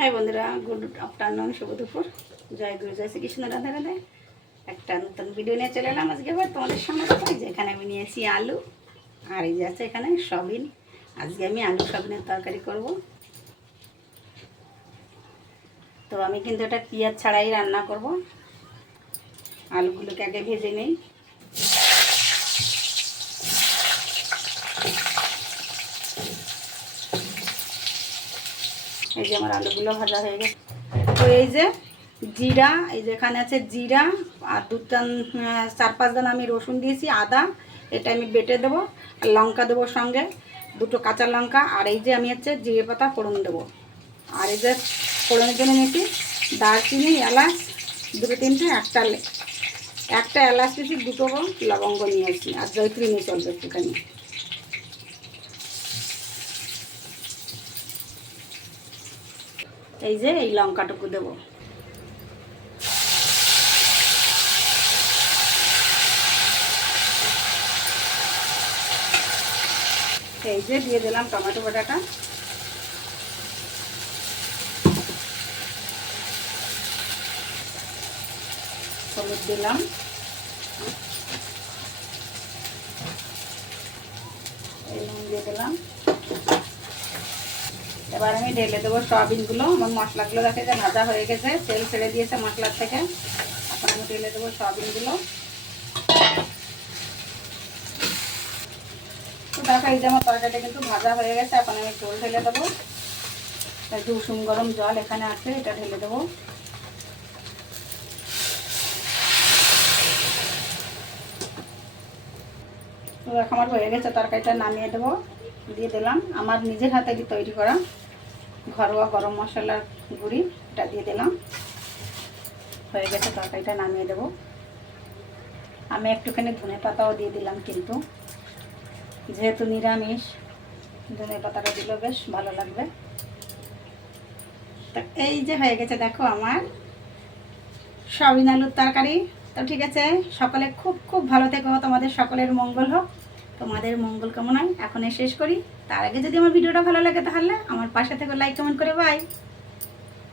High বন্ধুরা, good afternoon, শুভ দুপুর, জয় গুরু, জয় শ্রীকৃষ্ণ, রাধে রাধে। একটা নতুন ভিডিও নিয়ে চলে এলাম আজকে আবার তোমাদের সামনে। যে এখানে আমি নিয়েছি আলু, আর এই যে আছে এখানে সয়াবিন। আজকে আমি আলু সয়াবিনের তরকারি করব। তো আমি কিন্তু এটা পেঁয়াজ ছাড়াই রান্না করব। আলুগুলোকে আগে ভেজে নেই। এই যে আমার আলুগুলো ভাজা হয়ে গেছে। তো এই যে জিরা, এই যে এখানে আছে জিরা, আর 4-5 দানা আমি রসুন দিয়েছি, আদা এটা আমি বেটে দেবো, আর লঙ্কা দেবো সঙ্গে, 2টো কাঁচা লঙ্কা, আর এই যে আমি হচ্ছে জিরে পাতা ফোড়ন দেবো। আর এই যে ফোড়নের জন্য নিয়েছি দারচিনি, এলাচ 2-3টে, একটা এলাচ দিয়েছি, 2টো লবঙ্গ নিয়েছি, আর জয়ত্রী নিয়ে চলবে একটুখানি। এই যে এই লঙ্কাটুকু দেবো। এই যে দিয়ে দিলাম টমেটো বাটাটা। হলুদ দিলাম, এই নুন দিয়ে দিলাম। এবার আমি ঢেলে দেবো সয়াবিনগুলো। আমার মশলাগুলো দেখে যে ভাজা হয়ে গেছে, তেল ছেড়ে দিয়েছে মশলার থেকে। এখন আমি ঢেলে দেবো সয়াবিনগুলো। তো দেখো এই যে আমার তরকারিটা কিন্তু ভাজা হয়ে গেছে। এখন আমি জল ঢেলে দেবো। একটু উষুম গরম জল এখানে আছে, এটা ঢেলে দেবো। তো দেখো আমার হয়ে গেছে, তরকারিটা নামিয়ে দেবো। দিয়ে দিলাম আমার নিজের হাতে তৈরি করা ঘরোয়া গরম মশলার গুঁড়ি, এটা দিয়ে দিলাম। হয়ে গেছে, তরকারিটা নামিয়ে দেবো। আমি একটুখানি ধনে পাতাও দিয়ে দিলাম, কিন্তু যেহেতু নিরামিষ ধনে পাতাটা দিলেও বেশ ভালো লাগবে। তো এই যে হয়ে গেছে দেখো আমার সয়াবিন আলুর তরকারি। তো ঠিক আছে, সকলে খুব খুব ভালো থেকো, তোমাদের সকলের মঙ্গল হোক। তোমাদের মঙ্গল কামনায় এখন শেষ করি। তার আগে যদি আমার ভিডিওটা ভালো লাগে তাহলে আমার পাশে থেকে লাইক কমেন্ট করে বাই।